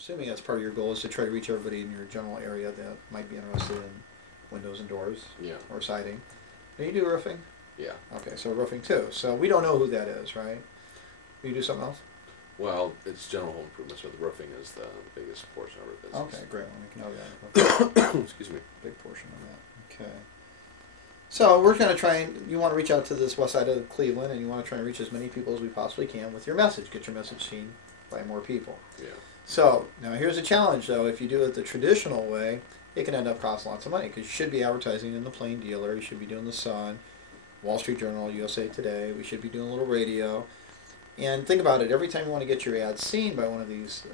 assuming that's part of your goal, is to try to reach everybody in your general area that might be interested in windows and doors or siding. Do you do roofing? Yeah. Okay, so roofing too. So we don't know who that is, right? Do you do something else? Well, it's general home improvement, so the roofing is the biggest portion of our business. Okay, great. We'll make note of that. Excuse me. Big portion of that. Okay. So we're going to try and, you want to reach out to this west side of Cleveland, and you want to try and reach as many people as we possibly can with your message. Get your message seen by more people. Yeah. So now here's a challenge, though. If you do it the traditional way, it can end up costing lots of money, because you should be advertising in the Plain Dealer. You should be doing the Sun, Wall Street Journal, USA Today. We should be doing a little radio. And think about it. Every time you want to get your ad seen by one of these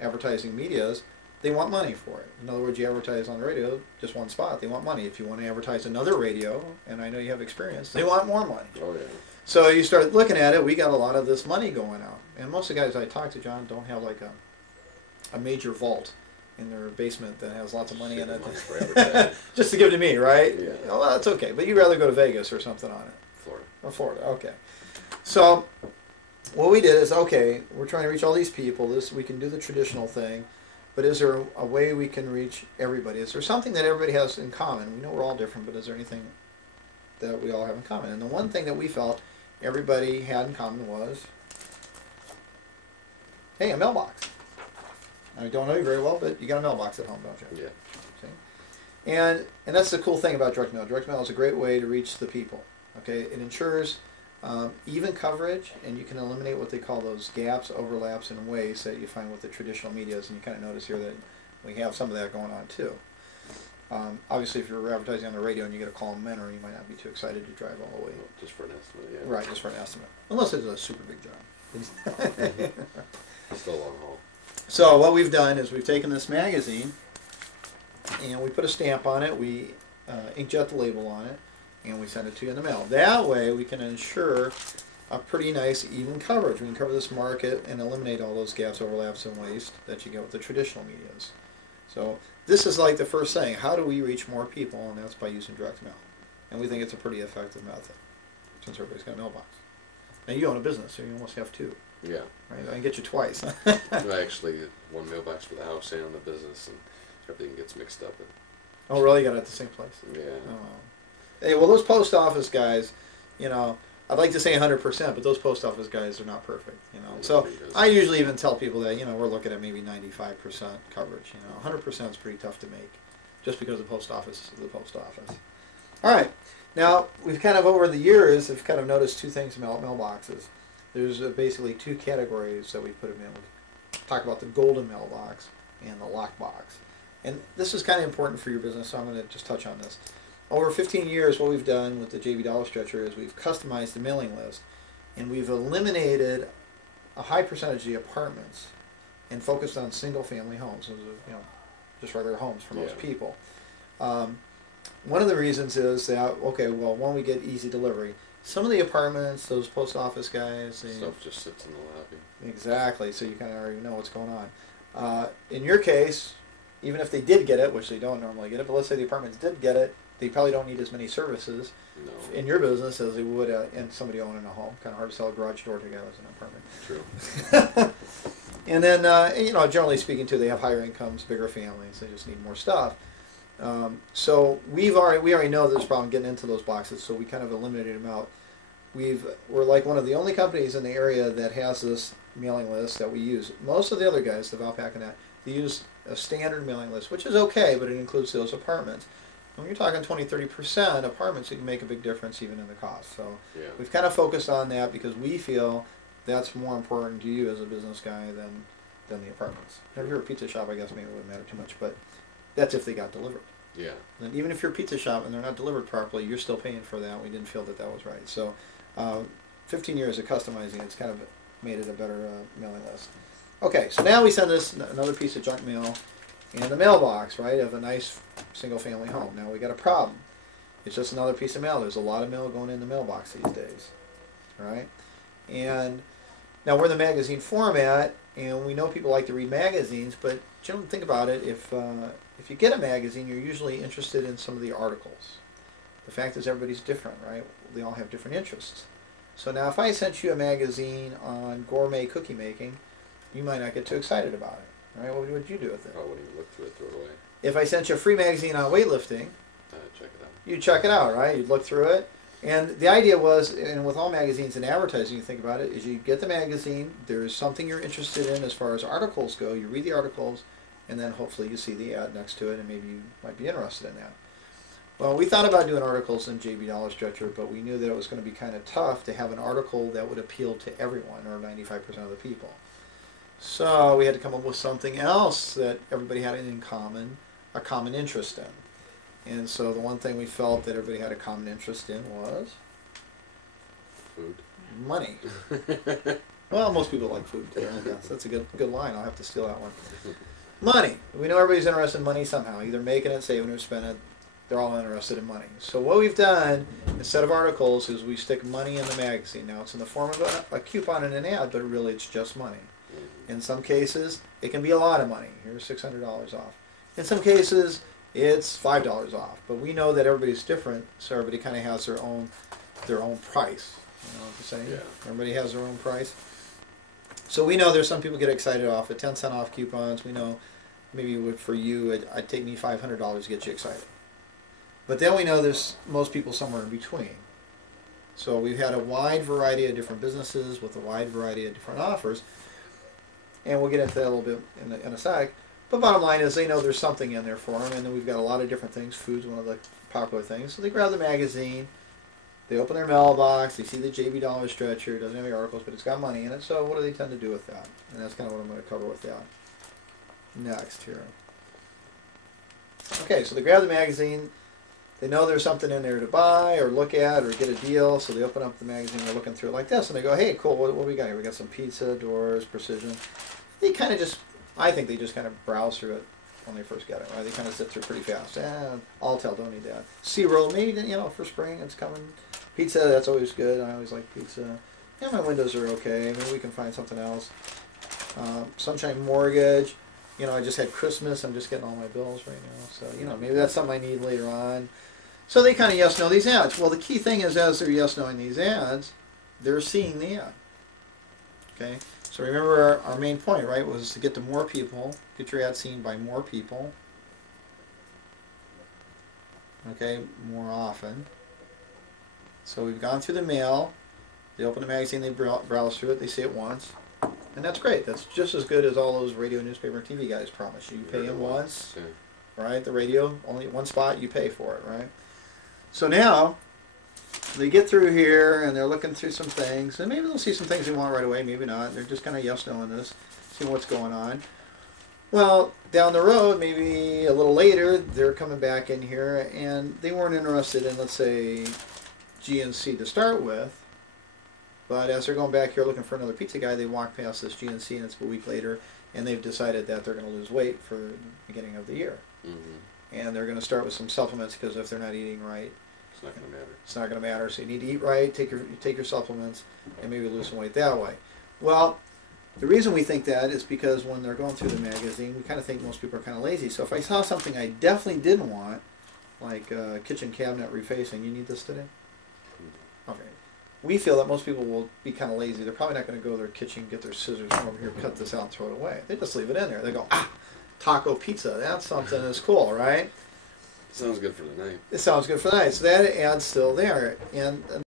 advertising medias, they want money for it. In other words, you advertise on the radio, just one spot, they want money. If you want to advertise another radio, and I know you have experience, they want more money. Oh, yeah. So you start looking at it, we got a lot of this money going out. And most of the guys I talk to, John, don't have like a major vault in their basement that has lots of money in it. Just to give to me, right? Yeah. Well, that's okay. But you'd rather go to Vegas or something on it. Florida. Or Florida, okay. So what we did is, okay, we're trying to reach all these people. We can do the traditional thing. But is there a way we can reach everybody? Is there something that everybody has in common? We know we're all different, but is there anything that we all have in common? And the one thing that we felt everybody had in common was, hey, a mailbox. I don't know you very well, but you got a mailbox at home, don't you? Yeah. See? And that's the cool thing about direct mail. Direct mail is a great way to reach the people. Okay, it ensures even coverage, and you can eliminate what they call those gaps, overlaps, and waste that you find with the traditional medias. And you kind of notice here that we have some of that going on too. Obviously, if you're advertising on the radio and you get a call in Mentor, you might not be too excited to drive all the way. Just for an estimate, yeah. Right, just for an estimate. Unless it's a super big job. Still a long haul. So what we've done is we've taken this magazine and we put a stamp on it, we inkjet the label on it, and we send it to you in the mail. That way we can ensure a pretty nice even coverage. We can cover this market and eliminate all those gaps, overlaps, and waste that you get with the traditional medias. So this is like the first thing. How do we reach more people? And that's by using direct mail. And we think it's a pretty effective method since everybody's got a mailbox. Now you own a business, so you almost have two. Yeah. Right? I can get you twice. I actually one mailbox for the house and the business, and everything gets mixed up. Oh, really? You got it at the same place? Yeah. Oh. Hey, well, those post office guys, you know, I'd like to say 100%, but those post office guys are not perfect, you know. So I usually even tell people that, you know, we're looking at maybe 95% coverage. You know, 100% is pretty tough to make, just because the post office is the post office. All right. Now, we've kind of, over the years, have kind of noticed two things about mailboxes. There's basically two categories that we put them in. We talk about the golden mailbox and the lockbox. And this is kind of important for your business, so I'm going to just touch on this. Over 15 years, what we've done with the JV Dollar Stretcher is we've customized the mailing list, and we've eliminated a high percentage of the apartments and focused on single-family homes. Those are, you know, just regular homes for most people. One of the reasons is that, okay, well, one, we get easy delivery. Some of the apartments, those post office guys, stuff just sits in the lobby. Exactly, so you kind of already know what's going on. In your case, even if they did get it, which they don't normally get it, but let's say the apartments did get it, they probably don't need as many services in your business as they would in somebody owning a home. Kind of hard to sell a garage door together as an apartment. True. And then, you know, generally speaking, too, they have higher incomes, bigger families. They just need more stuff. So we already know there's a problem getting into those boxes, so we kind of eliminated them out. We're like one of the only companies in the area that has this mailing list that we use. Most of the other guys, the Volpe and that, they use a standard mailing list, which is okay, but it includes those apartments. When you're talking 20-30% apartments, it can make a big difference even in the cost. So we've kind of focused on that because we feel that's more important to you as a business guy than the apartments. Now, if you're a pizza shop, I guess maybe it wouldn't matter too much, but that's if they got delivered. Yeah. And even if you're a pizza shop and they're not delivered properly, you're still paying for that. We didn't feel that was right. So 15 years of customizing, it's kind of made it a better mailing list. Okay, so now we send this another piece of junk mail in the mailbox, right, of a nice single-family home. Now we got a problem. It's just another piece of mail. There's a lot of mail going in the mailbox these days, right? And now we're in the magazine format, and we know people like to read magazines, but generally think about it. If you get a magazine, you're usually interested in some of the articles. The fact is everybody's different, right? They all have different interests. So now if I sent you a magazine on gourmet cookie making, you might not get too excited about it. Right? What would you do with it? I wouldn't even look through it, throw it away. If I sent you a free magazine on weightlifting, Check it out. you'd check it out, right? You'd look through it. And the idea was, and with all magazines and advertising, you think about it, is you get the magazine, there's something you're interested in as far as articles go, you read the articles, and then hopefully you see the ad next to it, and maybe you might be interested in that. Well, we thought about doing articles in JB Dollar Stretcher, but we knew that it was going to be kind of tough to have an article that would appeal to everyone, or 95% of the people. So we had to come up with something else that everybody had in common, a common interest in. And so the one thing we felt that everybody had a common interest in was food. Money. Well, most people like food too, I guess. That's a good line. I'll have to steal that one. Money. We know everybody's interested in money somehow, either making it, saving it, or spending it. They're all interested in money. So what we've done, instead of articles, is we stick money in the magazine. Now it's in the form of a coupon and an ad, but really it's just money. In some cases, it can be a lot of money. Here's $600 off. In some cases, it's $5 off. But we know that everybody's different, so everybody kind of has their own price. You know what I'm saying? Yeah. Everybody has their own price. So we know there's some people get excited off at 10-cent off coupons. We know maybe for you, it'd take me $500 to get you excited. But then we know there's most people somewhere in between. So we've had a wide variety of different businesses with a wide variety of different offers. And we'll get into that a little bit in a sec. But bottom line is they know there's something in there for them. And then we've got a lot of different things. Food's one of the popular things. So they grab the magazine. They open their mailbox. They see the JB Dollar Stretcher. It doesn't have any articles, but it's got money in it. So what do they tend to do with that? And that's kind of what I'm going to cover with that next here. Okay, so they grab the magazine. They know there's something in there to buy or look at or get a deal, so they open up the magazine, they're looking through it like this, and they go, hey, cool, what we got here? We got some pizza, doors, precision. They kind of just, I think they just kind of browse through it when they first get it, right? They kind of sit through pretty fast. Alltel, don't need that. SeaWorld, maybe, you know, for spring, it's coming. Pizza, that's always good. I always like pizza. Yeah, my windows are okay. Maybe we can find something else. Sunshine Mortgage. You know, I just had Christmas. I'm just getting all my bills right now. So, you know, maybe that's something I need later on. So they kind of yes-no these ads. Well, the key thing is as they're yes-noing these ads, they're seeing the ad. Okay? So remember our main point, right, was to get to more people, get your ad seen by more people. Okay, more often. So we've gone through the mail. They open the magazine, they browse through it, they see it once. And that's great. That's just as good as all those radio, newspaper, and TV guys promise you. You pay them once, right? The radio, only one spot, you pay for it, right? So now, they get through here, and they're looking through some things, and maybe they'll see some things they want right away, maybe not. They're just kind of yes-knowing this, seeing what's going on. Well, down the road, maybe a little later, they're coming back in here, and they weren't interested in, let's say, GNC to start with. But as they're going back here looking for another pizza guy, they walk past this GNC, and it's a week later, and they've decided that they're going to lose weight for the beginning of the year. Mm-hmm. And they're going to start with some supplements because if they're not eating right, it's not going to matter. It's not going to matter. So you need to eat right, take your supplements, and maybe lose some weight that way. Well, the reason we think that is because when they're going through the magazine, we kind of think most people are kind of lazy. So if I saw something I definitely didn't want, like kitchen cabinet refacing, you need this today? Okay. We feel that most people will be kind of lazy. They're probably not going to go to their kitchen, get their scissors from over here, cut this out, and throw it away. They just leave it in there. They go, taco pizza. That's something that's cool, right? Sounds good for the night. It sounds good for the night. So that ad's still there. And